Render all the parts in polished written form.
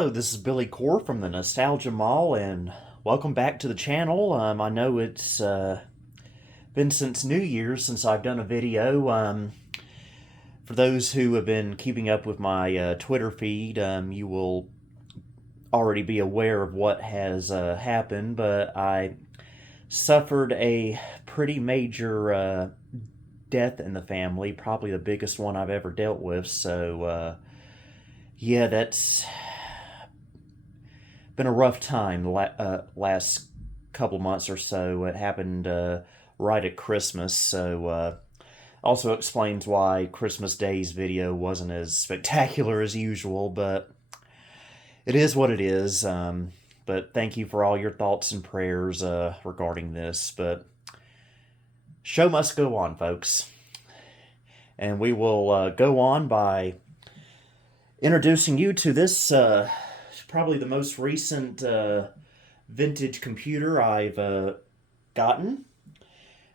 Hello, this is Billy Core from the Nostalgia Mall, and welcome back to the channel. I know it's been since New Year's since I've done a video. For those who have been keeping up with my Twitter feed, you will already be aware of what has happened, but I suffered a pretty major death in the family, probably the biggest one I've ever dealt with, so yeah, that's been a rough time the last couple months or so. It happened right at Christmas, so also explains why Christmas Day's video wasn't as spectacular as usual, but it is what it is. But thank you for all your thoughts and prayers regarding this. But show must go on, folks. And we will go on by introducing you to this probably the most recent vintage computer I've gotten.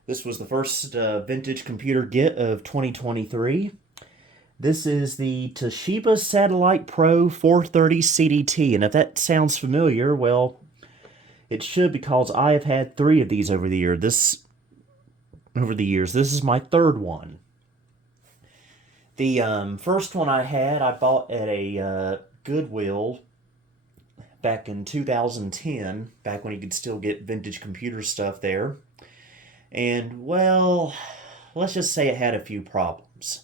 This was the first vintage computer get of 2023. This is the Toshiba Satellite Pro 430 CDT, and if that sounds familiar, well, it should, because I have had 3 of these over the years. This is my 3rd one. The first one I had, I bought at a Goodwill back in 2010, back when you could still get vintage computer stuff there. And, well, let's just say it had a few problems.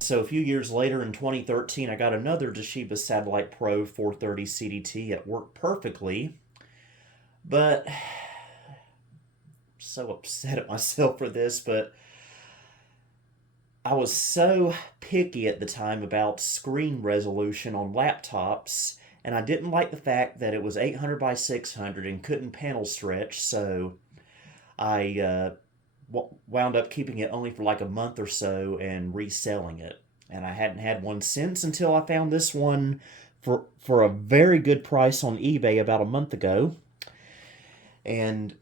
So a few years later, in 2013, I got another Toshiba Satellite Pro 430 CDT. It worked perfectly, but I'm so upset at myself for this, but I was so picky at the time about screen resolution on laptops, and I didn't like the fact that it was 800 by 600 and couldn't panel stretch, so I wound up keeping it only for like a month or so and reselling it. And I hadn't had one since until I found this one for a very good price on eBay about a month ago. And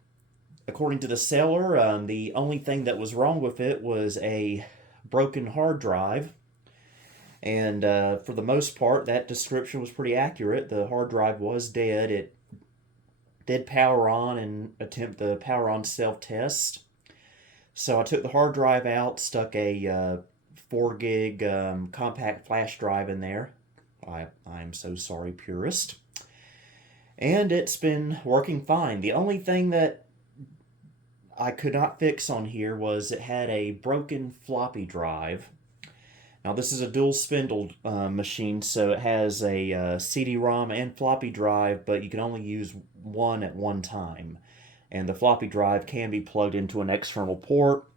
according to the seller, the only thing that was wrong with it was a broken hard drive. And for the most part, that description was pretty accurate. The hard drive was dead. It did power on and attempt the power on self-test. So I took the hard drive out, stuck a 4 gig compact flash drive in there. I'm so sorry, purist. And it's been working fine. The only thing that I could not fix on here was it had a broken floppy drive. Now this is a dual spindle machine, so it has a CD-ROM and floppy drive, but you can only use one at one time. And the floppy drive can be plugged into an external port,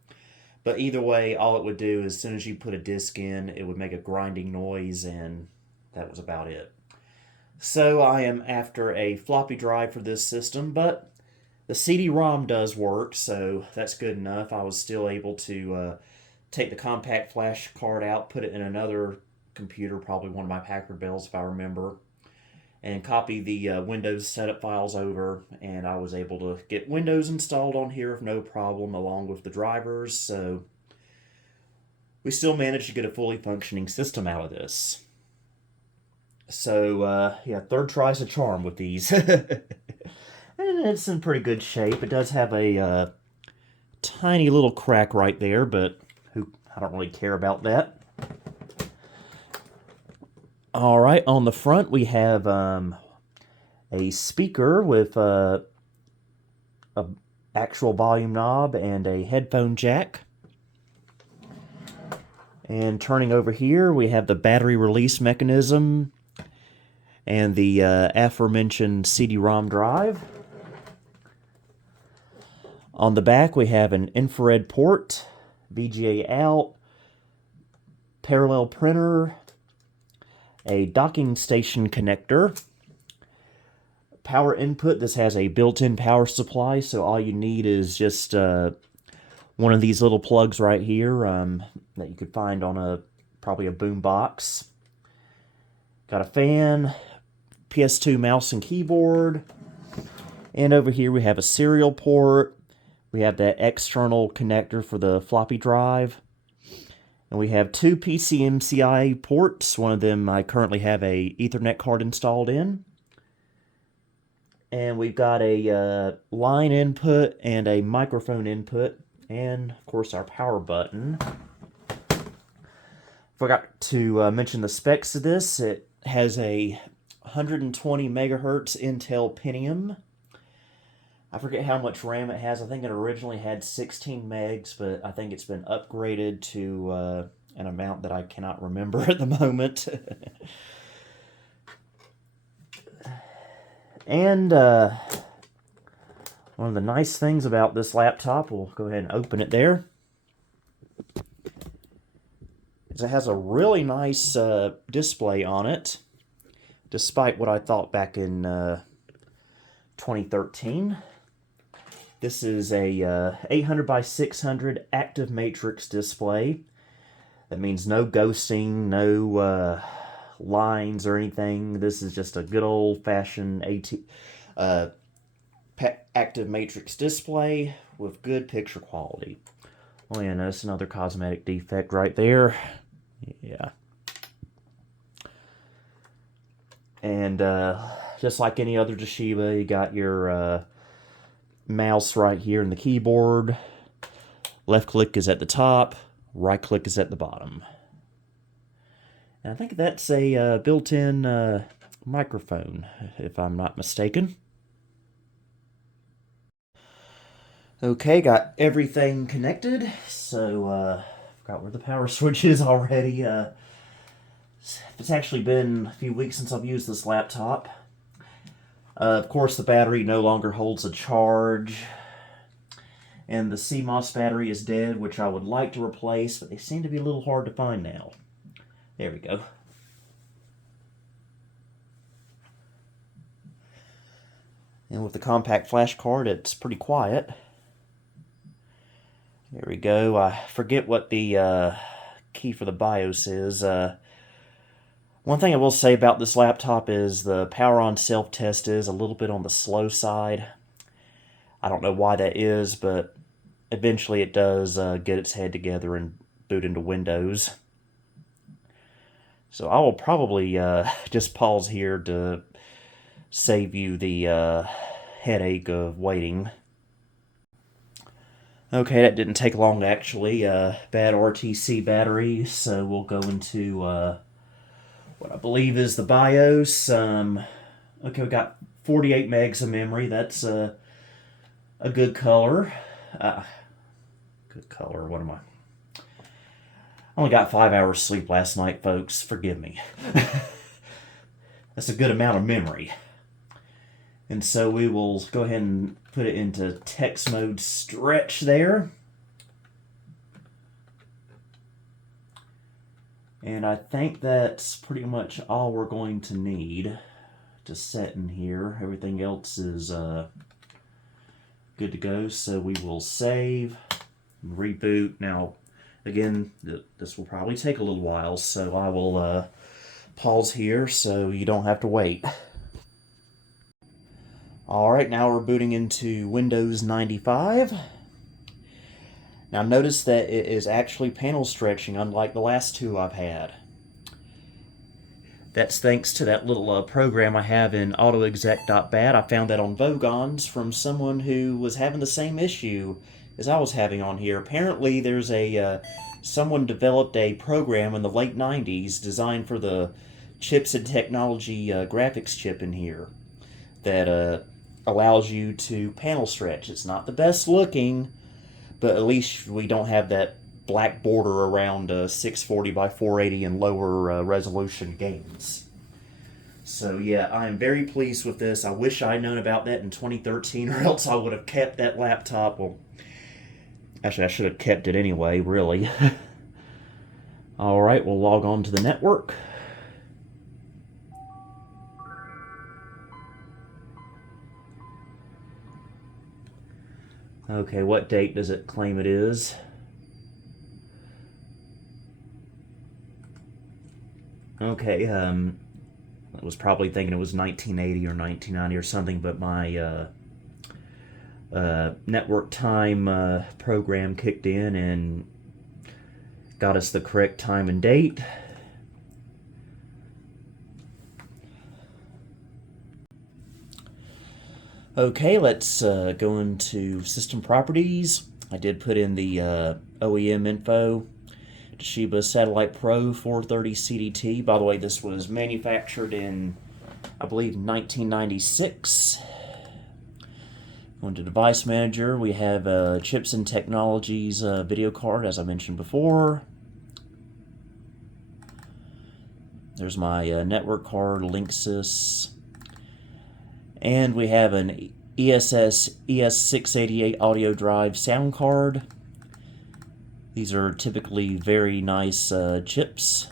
but either way, all it would do is as soon as you put a disc in, it would make a grinding noise, and that was about it. So I am after a floppy drive for this system, but the CD-ROM does work, so that's good enough. I was still able to take the compact flash card out, put it in another computer, probably one of my Packard Bells if I remember, and copy the Windows setup files over, and I was able to get Windows installed on here with no problem, along with the drivers, so we still managed to get a fully functioning system out of this. So, yeah, 3rd try's a charm with these. And it's in pretty good shape. It does have a tiny little crack right there, but I don't really care about that. Alright, on the front we have a speaker with a actual volume knob and a headphone jack. And turning over here, we have the battery release mechanism and the aforementioned CD-ROM drive. On the back, we have an infrared port, VGA out, parallel printer, a docking station connector, power input. This has a built-in power supply, so all you need is just one of these little plugs right here that you could find on probably a boom box. Got a fan, PS2 mouse and keyboard, and over here we have a serial port. We have that external connector for the floppy drive, And we have two PCMCI ports. One of them I currently have a Ethernet card installed in. And we've got a line input and a microphone input. And, of course, our power button. Forgot to mention the specs of this. It has a 120 megahertz Intel Pentium. I forget how much RAM it has. I think it originally had 16 megs, but I think it's been upgraded to an amount that I cannot remember at the moment. And one of the nice things about this laptop, we'll go ahead and open it there, is it has a really nice display on it, despite what I thought back in 2013. This is a 800 by 600 active matrix display. That means no ghosting, no lines or anything. This is just a good old-fashioned active matrix display with good picture quality. Oh yeah, notice another cosmetic defect right there. Yeah. And just like any other Toshiba, you got your mouse right here in the keyboard. Left click is at the top, right click is at the bottom. And I think that's a built-in microphone, if I'm not mistaken. Okay, got everything connected, so forgot where the power switch is already. It's actually been a few weeks since I've used this laptop. Of course, the battery no longer holds a charge, and the CMOS battery is dead, which I would like to replace, but they seem to be a little hard to find now. There we go. And with the compact flash card, it's pretty quiet. There we go. I forget what the key for the BIOS is. One thing I will say about this laptop is the power on self-test is a little bit on the slow side. I don't know why that is, but eventually it does get its head together and boot into Windows. So I will probably just pause here to save you the headache of waiting. Okay, that didn't take long actually. Bad RTC battery, so we'll go into what I believe is the BIOS. Okay, we got 48 megs of memory. That's a good color. Good color, what am I? I only got 5 hours sleep last night, folks. Forgive me. That's a good amount of memory. And so we will go ahead and put it into text mode stretch there. And I think that's pretty much all we're going to need to set in here. Everything else is good to go. So we will save, reboot. Now, again, this will probably take a little while, so I will pause here so you don't have to wait. Alright, now we're booting into Windows 95. Now notice that it is actually panel stretching, unlike the last two I've had. That's thanks to that little program I have in autoexec.bat. I found that on Vogons from someone who was having the same issue as I was having on here. Apparently there's someone developed a program in the late 90s designed for the Chips and Technology graphics chip in here that allows you to panel stretch. It's not the best looking, but at least we don't have that black border around 640 by 480 and lower resolution games. So yeah, I am very pleased with this. I wish I had known about that in 2013, or else I would have kept that laptop. Well, actually I should have kept it anyway, really. Alright, we'll log on to the network. Okay, what date does it claim it is? Okay, I was probably thinking it was 1980 or 1990 or something, but my network time program kicked in and got us the correct time and date. Okay, let's go into system properties. I did put in the OEM info. Toshiba Satellite Pro 430 CDT. By the way, this was manufactured in, I believe, 1996. Going to Device Manager, we have Chips and Technologies video card, as I mentioned before. There's my network card, Linksys. And we have an ESS ES688 audio drive sound card. These are typically very nice chips.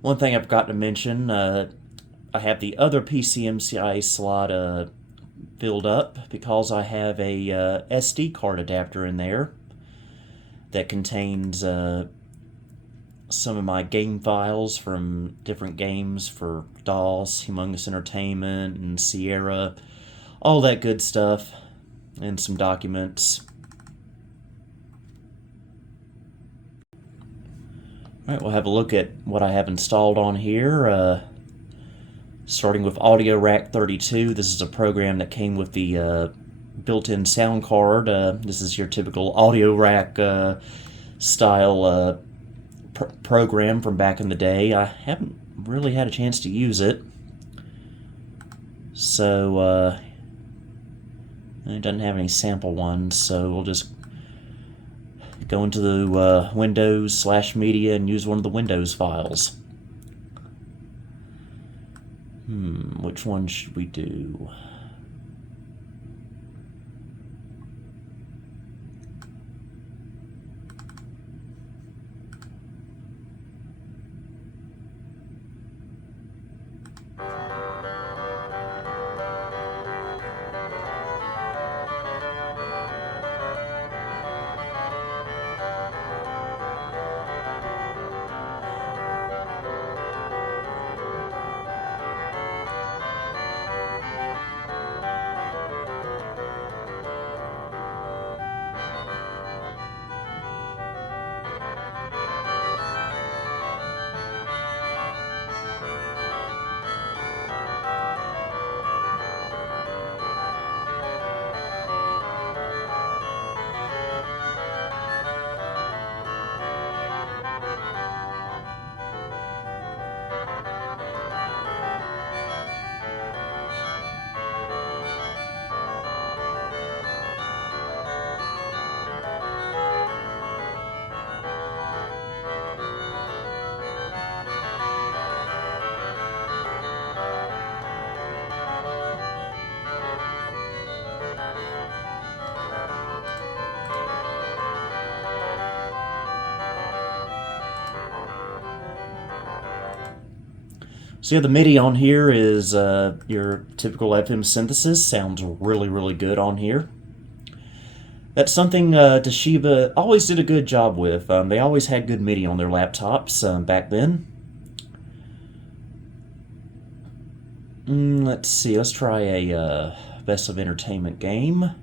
One thing I forgot to mention, I have the other PCMCIA slot filled up because I have a SD card adapter in there that contains some of my game files from different games for DOS, Humongous Entertainment, and Sierra, all that good stuff, and some documents. Alright, we'll have a look at what I have installed on here. Starting with Audio Rack 32, this is a program that came with the built-in sound card. This is your typical Audio Rack style program from back in the day. I haven't really had a chance to use it, so it doesn't have any sample ones, so we'll just go into the Windows/Media and use one of the Windows files. Which one should we do? So yeah, the MIDI on here is your typical FM synthesis. Sounds really, really good on here. That's something Toshiba always did a good job with. They always had good MIDI on their laptops back then. Let's see, let's try a Best of Entertainment game. I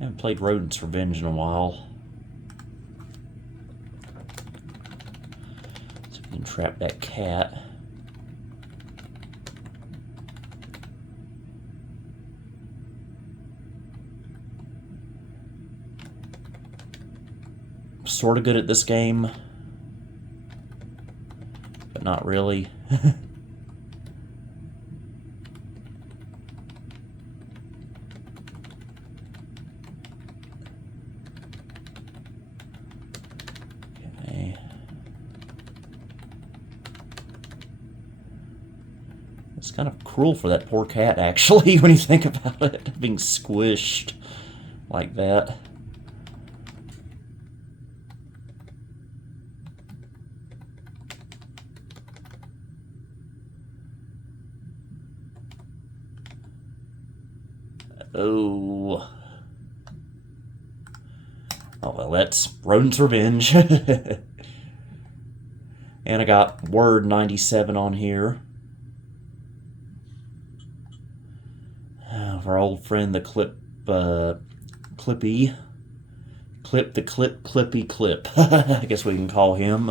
haven't played Rodent's Revenge in a while. And trap that cat. Sort of good at this game, but not really. It's kind of cruel for that poor cat, actually, when you think about it, being squished like that. Oh. Oh, well, that's Rodent's Revenge. And I got Word 97 on here. our old friend, the Clippy. Clip the Clippy Clip. I guess we can call him.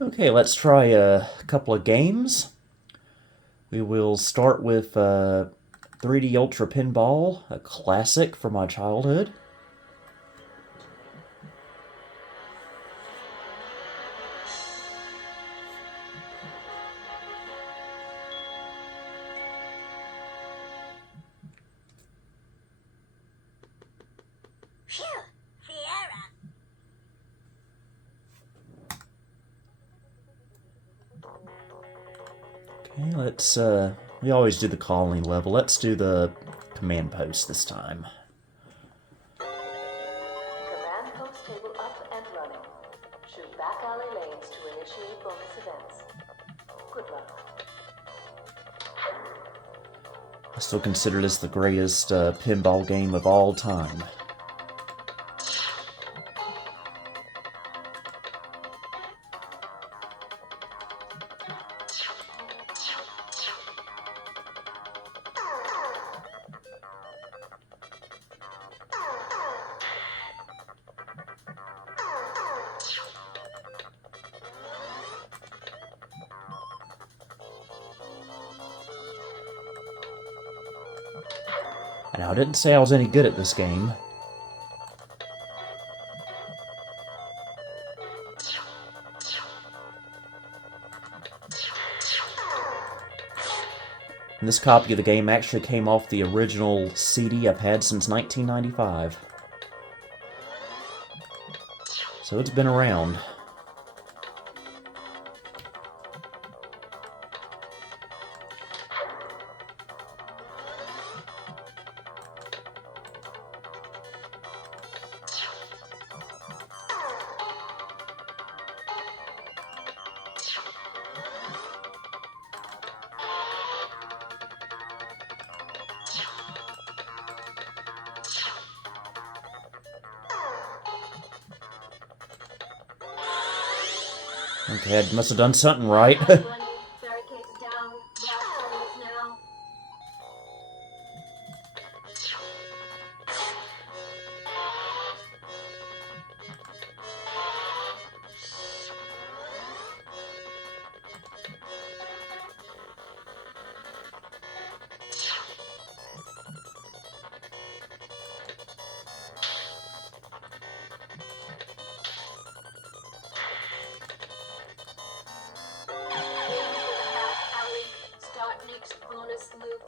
Okay, let's try a couple of games. We will start with 3D Ultra Pinball, a classic from my childhood. Okay, let's, we always do the colony level. Let's do the command post this time. Command post table up and running. Shoot back alley lanes to initiate bonus events. Good luck. I still consider this the greatest pinball game of all time. Now, I didn't say I was any good at this game. And this copy of the game actually came off the original CD I've had since 1995. So it's been around. Okay, I must have done something right. Barricades down. Blast now. Bonus loop.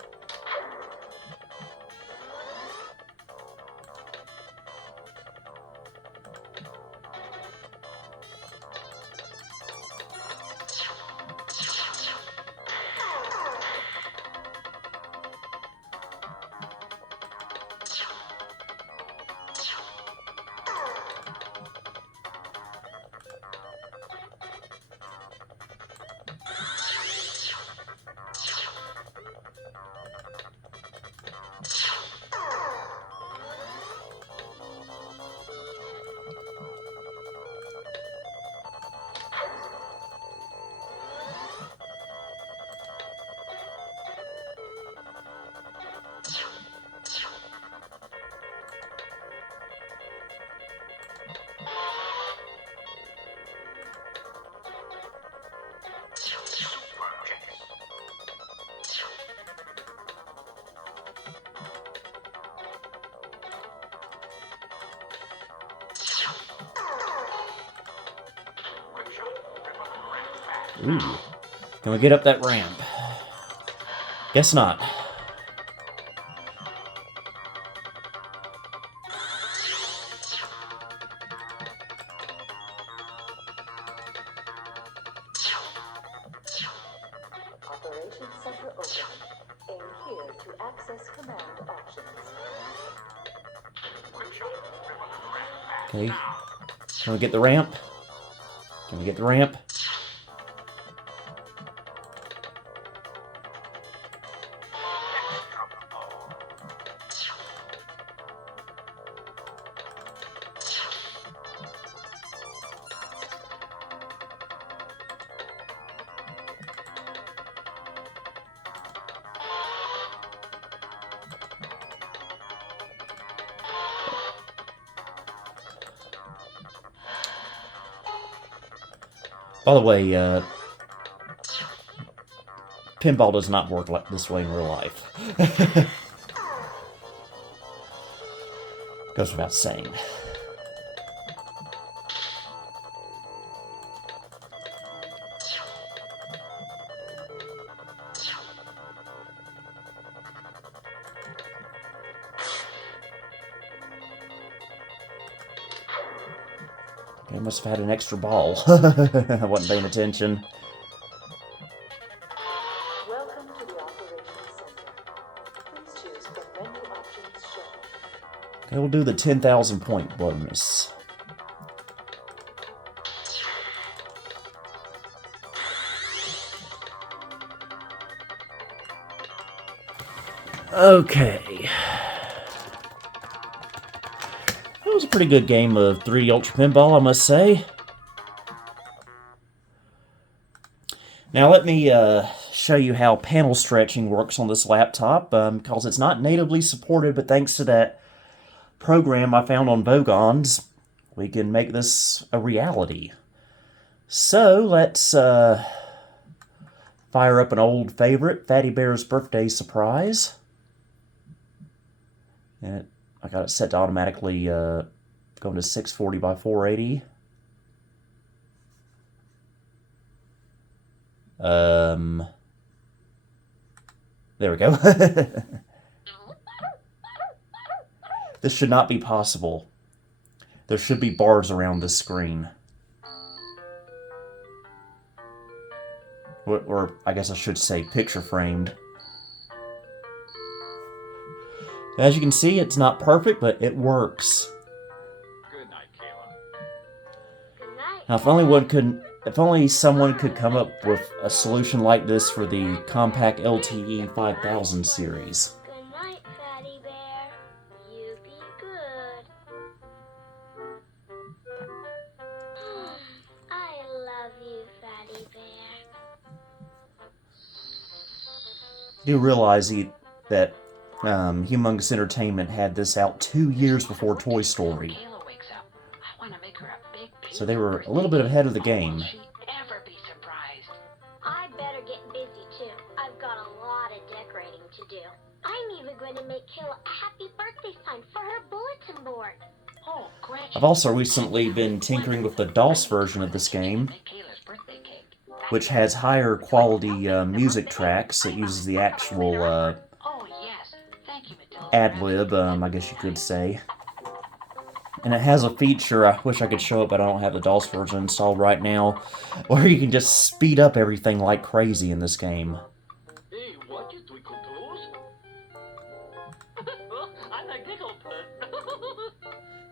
Ooh. Can we get up that ramp? Guess not. Operation Center open. Aim here to access command options. Okay. Can we get the ramp? Can we get the ramp? By the way, pinball does not work like this way in real life. Goes without saying. I must have had an extra ball. I wasn't paying attention. Welcome to the Operations Center. Please choose from menu options shown. Okay, we'll do the 10,000 point bonus. Okay. That was a pretty good game of 3D Ultra Pinball, I must say. Now let me show you how panel stretching works on this laptop, because it's not natively supported, but thanks to that program I found on Vogons, we can make this a reality. So let's fire up an old favorite, Fatty Bear's Birthday Surprise. And I got it set to automatically going to 640 by 480. There we go. This should not be possible. There should be bars around this screen. Or I guess I should say picture framed. As you can see, it's not perfect, but it works. Good night, Kayla. Good night. Now, if only someone could come up with a solution like this for the compact LTE 5000 series. Good night, Fatty Bear. You be good. I love you, Fatty Bear. I do realize that Humongous Entertainment had this out 2 years before Toy Story, Kayla wakes up. I want to make her a big so they were a little bit ahead of the game. Will she ever be surprised? I better get busy too. I've got a lot of decorating to do. I'm even going to make Kayla a happy birthday sign for her bulletin board. Oh, Gretchen. I've also recently been tinkering with the DOS version of this game, Make Kayla's birthday cake. which has higher quality music tracks. It uses the actual Oh, yes. Thank you, Matilda. ad-lib, I guess you could say. And it has a feature, I wish I could show it, but I don't have the DOS version installed right now, where you can just speed up everything like crazy in this game. Hey, what is Twinkle Toes? I like Ticklepud.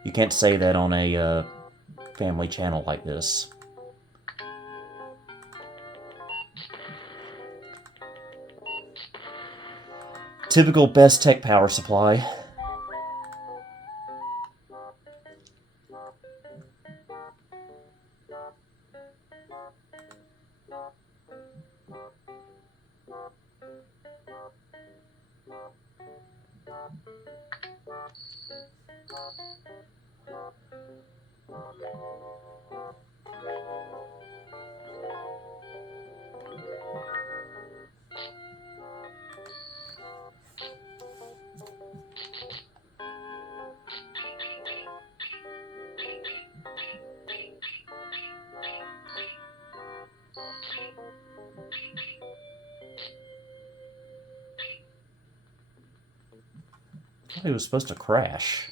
You can't say that on a family channel like this. Typical best tech power supply. I thought it was supposed to crash.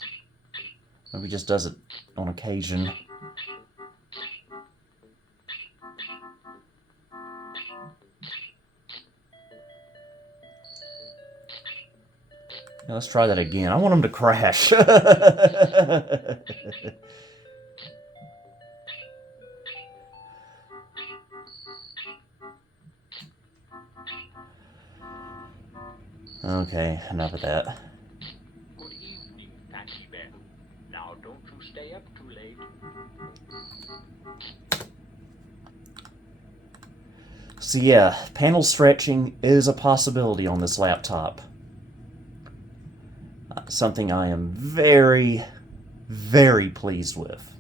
Maybe it just does it on occasion. Yeah, let's try that again. I want him to crash. Okay, enough of that. Good evening, Toshiba. Now don't you stay up too late. So yeah, panel stretching is a possibility on this laptop. Something I am very, very pleased with.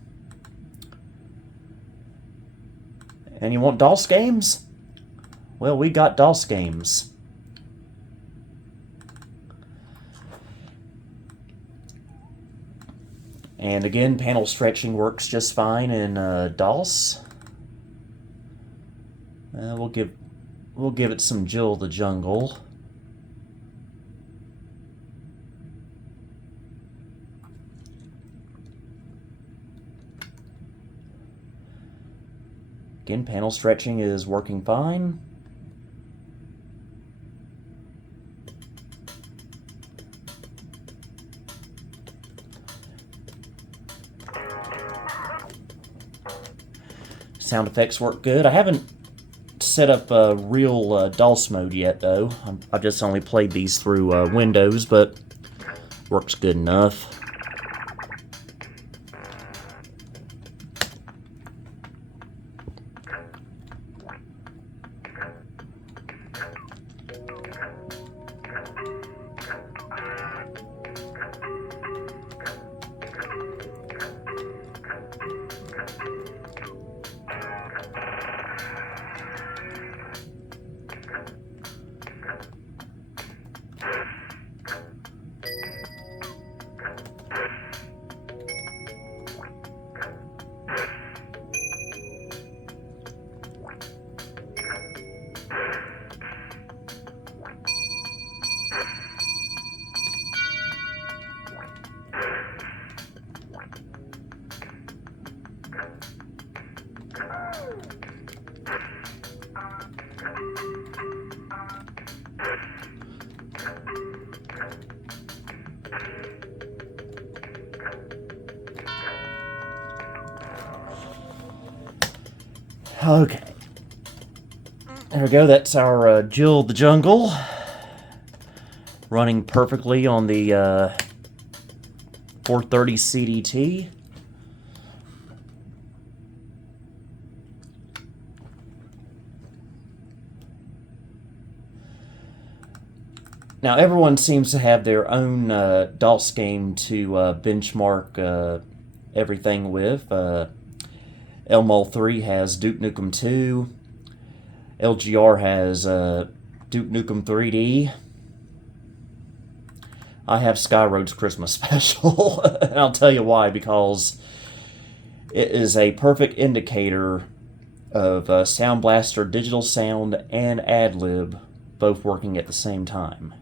And you want DOS games? Well, we got DOS games. And again, panel stretching works just fine in DOS. We'll give it some Jill the Jungle. Again, panel stretching is working fine. Sound effects work good. I haven't set up a real DOS mode yet, though. I've just only played these through Windows, but works good enough. Okay. There we go. That's our Jill the Jungle. Running perfectly on the 430 CDT. Now, everyone seems to have their own DOS game to benchmark everything with. Elmol 3 has Duke Nukem 2. LGR has Duke Nukem 3D. I have Skyroad's Christmas Special. And I'll tell you why, because it is a perfect indicator of Sound Blaster, digital sound, and ad-lib both working at the same time.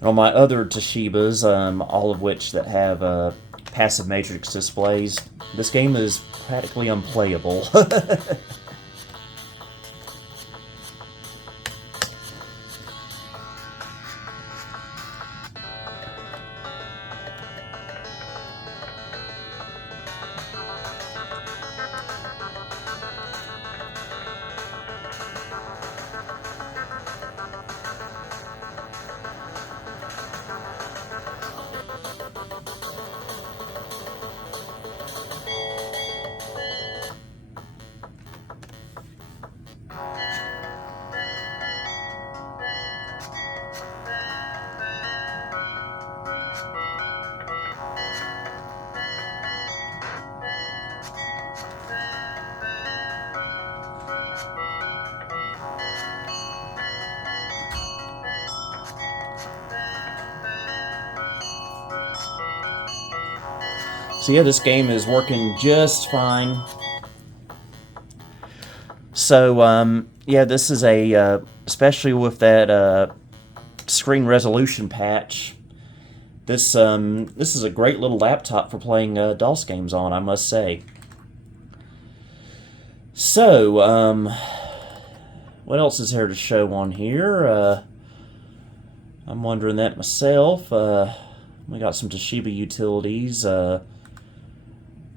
On my other Toshibas, all of which that have passive matrix displays, this game is practically unplayable. So yeah, this game is working just fine. So yeah, this is a especially with that screen resolution patch. This is a great little laptop for playing DOS games on, I must say. So what else is there to show on here? I'm wondering that myself. We got some Toshiba utilities.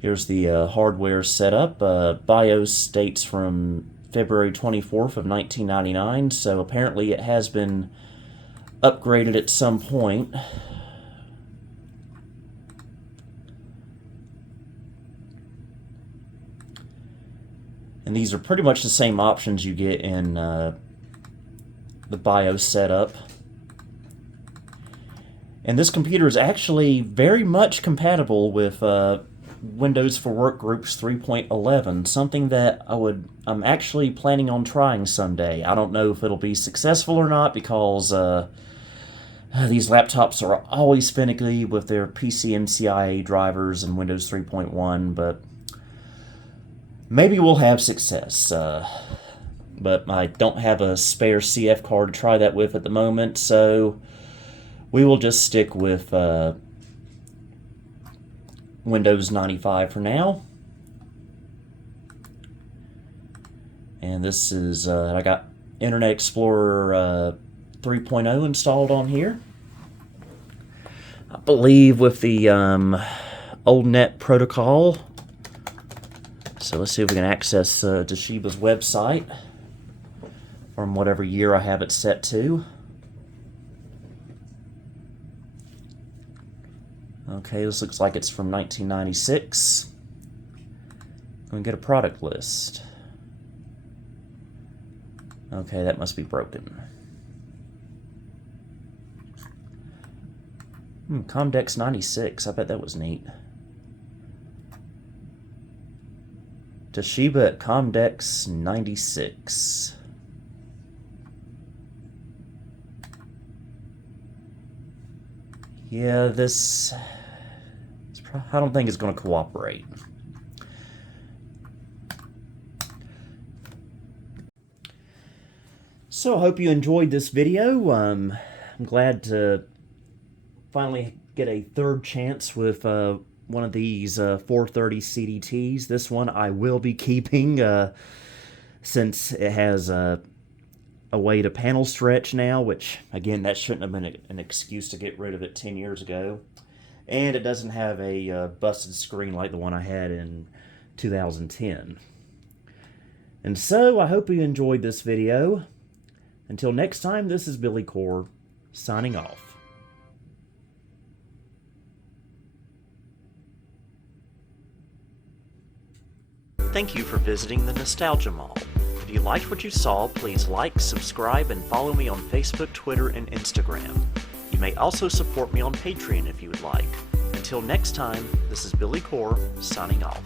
Here's the hardware setup. BIOS dates from February 24th of 1999, so apparently it has been upgraded at some point. And these are pretty much the same options you get in the BIOS setup. And this computer is actually very much compatible with Windows for Workgroups 3.11, something that I'm actually planning on trying someday. I don't know if it'll be successful or not, because these laptops are always finicky with their PCMCIA drivers and Windows 3.1, but maybe we'll have success. But I don't have a spare CF card to try that with at the moment, so we will just stick with Windows 95 for now. And this is, I got Internet Explorer 3.0 installed on here. I believe with the old net protocol. So let's see if we can access Toshiba's website from whatever year I have it set to. Okay, this looks like it's from 1996. I'm going to get a product list. Okay, that must be broken. Comdex 96, I bet that was neat. Toshiba at Comdex 96. Yeah, this... I don't think it's going to cooperate. So I hope you enjoyed this video. I'm glad to finally get a third chance with one of these 430 CDTs. This one I will be keeping since it has a way to panel stretch now, which, again, that shouldn't have been an excuse to get rid of it 10 years ago. And it doesn't have a busted screen like the one I had in 2010. And so, I hope you enjoyed this video. Until next time, this is Billy Core, signing off. Thank you for visiting the Nostalgia Mall. If you liked what you saw, please like, subscribe, and follow me on Facebook, Twitter, and Instagram. You may also support me on Patreon if you would like. Until next time, this is Billy Core, signing off.